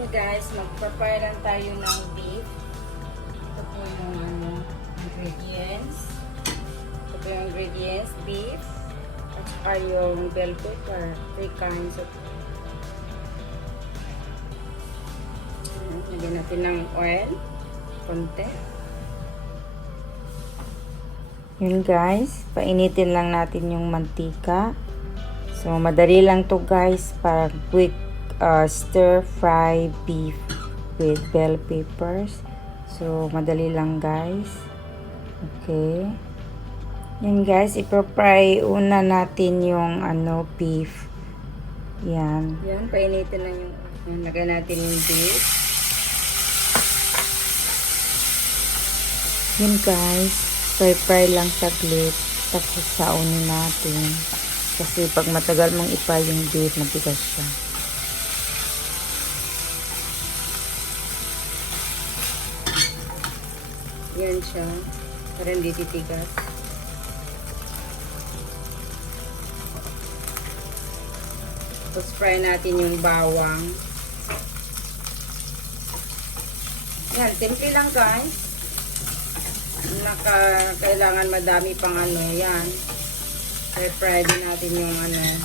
Ayan guys, mag-prepare lang tayo ng beef. Ito po yung ingredients. Ito po yung ingredients, beef. At saka yung bell pepper. 3 kinds of. Lagyan natin ng oil. Konti. Yun guys, painitin lang natin yung mantika. So, madali lang to guys para quick stir fry beef with bell peppers. So, madali lang guys. Okay. Yan guys, ipro-fry una natin yung beef. Yan. Yan, painitin lang yung lagay natin yung beef. Yan guys, fry lang saglit. Tapos saunin natin. Kasi pag matagal mong ipay yung beef, matigas siya. Yan siya. Para hindi titigas. Tapos fry natin yung bawang. Yan, simple lang guys. Kailangan madami pang yan. I-fry din natin yung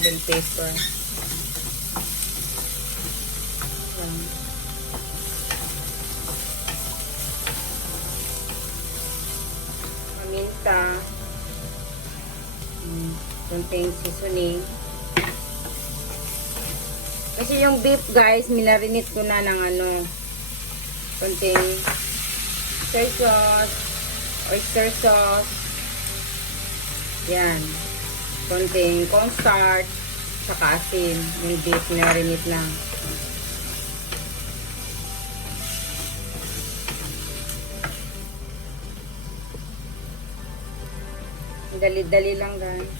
bell pepper. Yan. Paminta. Konting seasoning. Kasi yung beef guys, minarinate ko na ng konting soy sauce, oyster sauce. Yan. Konting cornstarch, saka asin. Yung beef minarinate na. Dali-dali lang guys.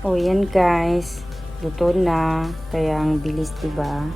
Oh, yan guys. Luto na. Kaya ang bilis, diba?